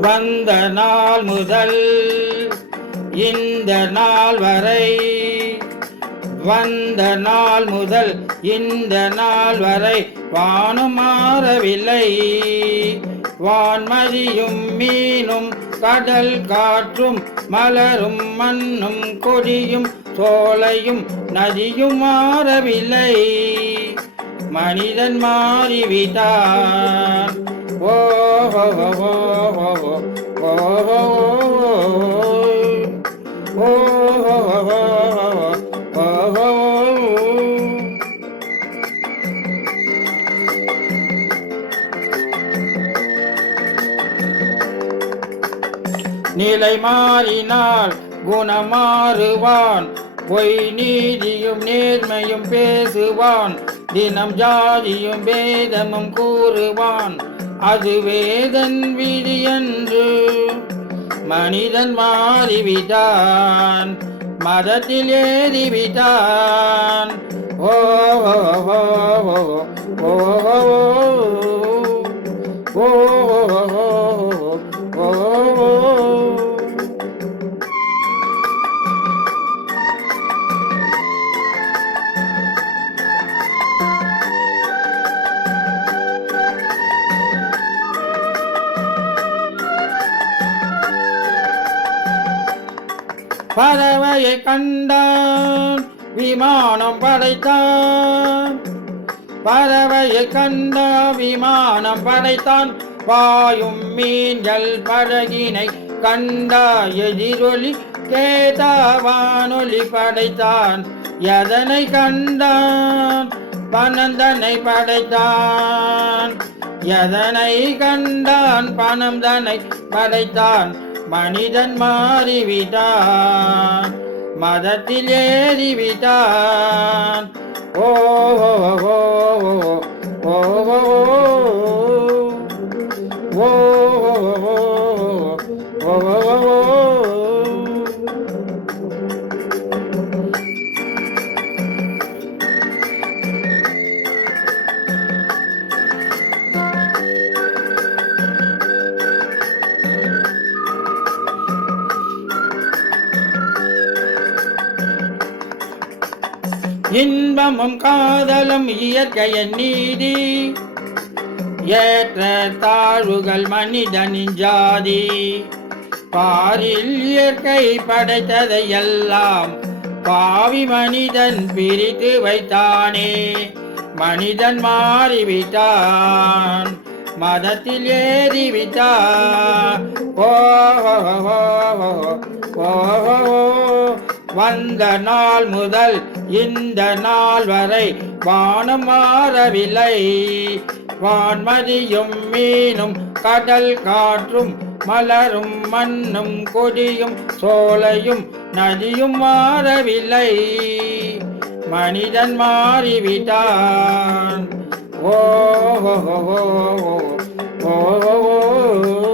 வந்த நாள் முதல் இந்த நாள் வரை, வந்த நாள் முதல் இந்த நாள் வரை வானம் மாறவில்லை. வான்மதியும் மீனும் கடல் காற்றும் மலரும் மண்ணும் கொடியும் சோலையும் நதியும் மாறவில்லை. மனிதன் மாறிவிட்டான். ஓ ஓ ஓ ஓ நிலை மாறினால் குணமாறுவான். பொய் நீதியும் நேர்மையும் பேசுவான். தினம் ஜாதியும் வேதமும் கூறுவான். அது வேதன் விதியன்று. மனிதன் மாறிவிட்டான். மதத்தில் ஏறிவிட்டான். ஓ ஓ ஓ ஓ ஓ ஓ. பறவையை கண்டான், விமானம் படைத்தான். பறவையை கண்டா விமானம் படைத்தான். பாயும் மீன்கள் படகினை கண்டா எதிரொலி கேதா வானொலி படைத்தான். எதனை கண்டான்? பணந்தனை படைத்தான். எதனை கண்டான்? பணம் தன்னை படைத்தான். மனிதன் மாறிவிட்டான். மதத்தில் ஏறிவிட்டான். ஓ ஓ ஓ ஓ ஓ ஓ. இன்பமும் காதலும் இயற்கையின் நீதி. ஏற்ற தாழ்வுகள் மனிதனின் ஜாதி. பாரில் இயற்கை படைத்ததை எல்லாம் பாவி மனிதன் பிரித்து வைத்தானே. மனிதன் மாறிவிட்டான். மதத்தில் ஏறிவிட்டான். ஓ ஓ. வந்த நாள் முதல் இந்த நாள் வரை வானம் மாறவில்லை. வான்மதியும் மீனும் கடல் காற்றும் மலரும் மண்ணும் கொடியும் சோலையும் நதியும் மாறவில்லை. மனிதன் மாறிவிட்டான். ஓ ஓ ஓ ஓ ஓ.